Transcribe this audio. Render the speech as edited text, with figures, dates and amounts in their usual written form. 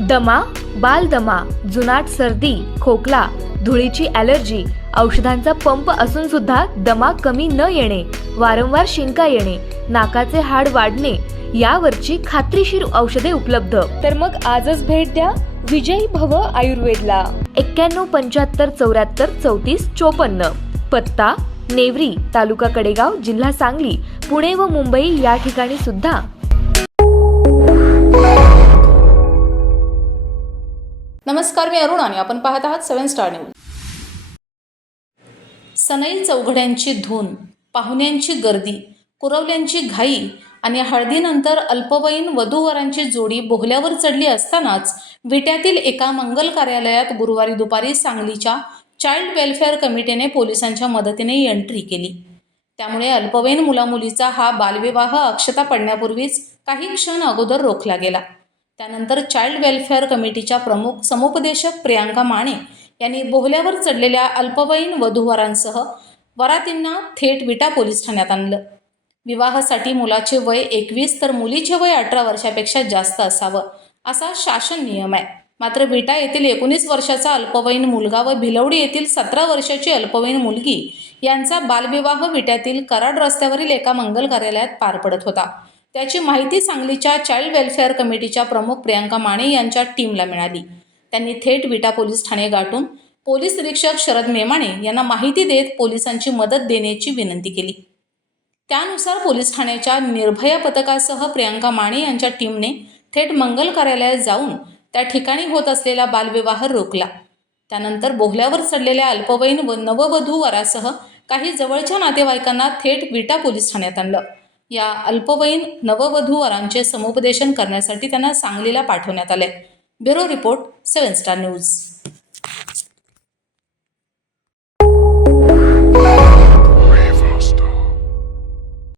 दमा, बालदमा, जुनाट सर्दी, खोकला, धुळीची ॲलर्जी, औषधांचा पंप असून सुद्धा दमा कमी न येणे, वारंवार शिंका येणे, नाकाचे हाड वाढणे यावरची खात्रीशीर औषधे उपलब्ध। तर मग आजच भेट द्या विजयी भव आयुर्वेदला। 9175743454। पत्ता नेवरी, तालुका कडेगाव, जिल्हा सांगली, पुणे व मुंबई या ठिकाणी सुद्धा। नमस्कार, मी अरुण आणि आपण पाहत आहात 7 स्टार न्यूज। सनई चौघड्यांची धून, पाहुण्यांची गर्दी, कुरवल्यांची घाई आणि हळदीनंतर अल्पवयीन वधूवरांची जोडी बोहल्यावर चढली असतानाच विट्यातील एका मंगल कार्यालयात गुरुवारी दुपारी सांगलीच्या चाइल्ड वेलफेअर कमिटीने पोलिसांच्या मदतीने एंट्री केली। त्यामुळे अल्पवयीन मुलामुलीचा हा बालविवाह अक्षता पडण्यापूर्वीच काही क्षण अगोदर रोखला गेला। त्यानंतर चाइल्ड वेलफेअर कमिटीच्या प्रमुख समुपदेशक प्रियांका माने यांनी बोहल्यावर चढलेल्या अल्पवयीन वधूवरांसह वरातींना थेट विटा पोलीस ठाण्यात आणलं। विवाहासाठी मुलाचे वय 21 तर मुलीचे वय 18 वर्षापेक्षा जास्त असावं असा शासन नियम आहे। मात्र विटा येथील 19 वर्षाचा अल्पवयीन मुलगा व भिलवडी येथील 17 वर्षाची अल्पवयीन मुलगी यांचा बालविवाह विट्यातील कराड रस्त्यावरील एका मंगल कार्यालयात पार पडत होता। त्याची माहिती सांगलीच्या चाइल्ड वेलफेअर कमिटीच्या प्रमुख प्रियांका माने यांच्या टीमला मिळाली। त्यांनी थेट विटा पोलीस ठाणे गाठून पोलीस निरीक्षक शरद मेमाणे यांना माहिती देत पोलिसांची मदत देण्याची विनंती केली। त्यानुसार पोलीस ठाण्याच्या निर्भया पथकासह प्रियांका माने यांच्या टीमने थेट मंगल कार्यालयात जाऊन त्या ठिकाणी होत असलेला बालविवाह रोखला। त्यानंतर बोहल्यावर चढलेल्या अल्पवयीन व नववधू वरासह काही जवळच्या नातेवाईकांना थेट विटा पोलीस ठाण्यात आणलं। या अल्पवयीन नववधू वरांचे समुपदेशन करण्यासाठी त्यांना सांगलीला पाठवण्यात आले। Bureau report 7 star news.